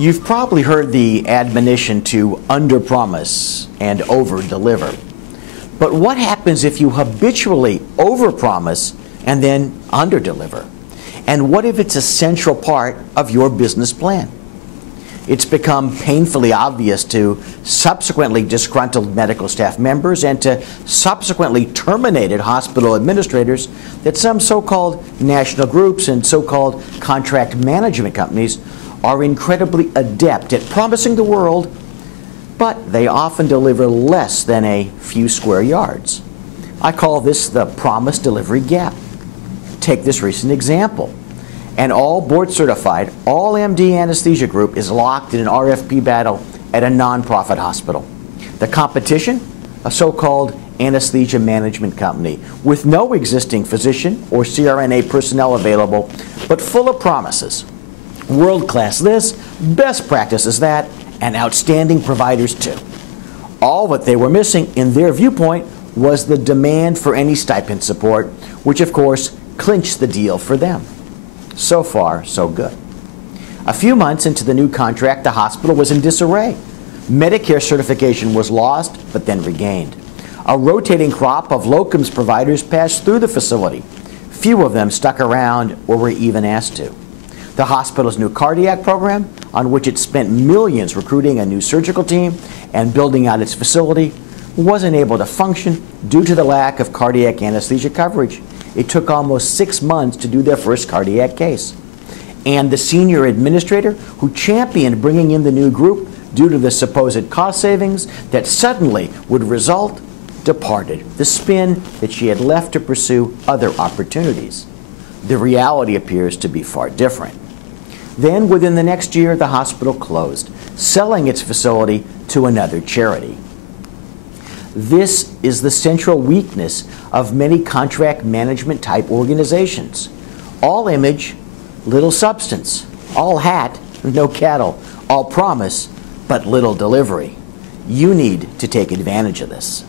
You've probably heard the admonition to underpromise and overdeliver. But what happens if you habitually overpromise and then underdeliver? And what if it's a central part of your business plan? It's become painfully obvious to subsequently disgruntled medical staff members and to subsequently terminated hospital administrators that some so-called national groups and so-called contract management companies are incredibly adept at promising the world, but they often deliver less than a few square yards. I call this the promise delivery gap. Take this recent example. An all board-certified, all-MD anesthesia group is locked in an RFP battle at a nonprofit hospital. The competition? A so-called anesthesia management company with no existing physician or CRNA personnel available, but full of promises. World-class this, best practices that, and outstanding providers too. All that they were missing, in their viewpoint, was the demand for any stipend support, which of course clinched the deal for them. So far, so good. A few months into the new contract, the hospital was in disarray. Medicare certification was lost, but then regained. A rotating crop of locums providers passed through the facility. Few of them stuck around or were even asked to. The hospital's new cardiac program, on which it spent millions recruiting a new surgical team and building out its facility, wasn't able to function due to the lack of cardiac anesthesia coverage. It took almost 6 months to do their first cardiac case. And the senior administrator who championed bringing in the new group due to the supposed cost savings that suddenly would result departed, the spin that she had left to pursue other opportunities. The reality appears to be far different. Then, within the next year, the hospital closed, selling its facility to another charity. This is the central weakness of many contract management type organizations. All image, little substance. All hat, no cattle. All promise, but little delivery. You need to take advantage of this.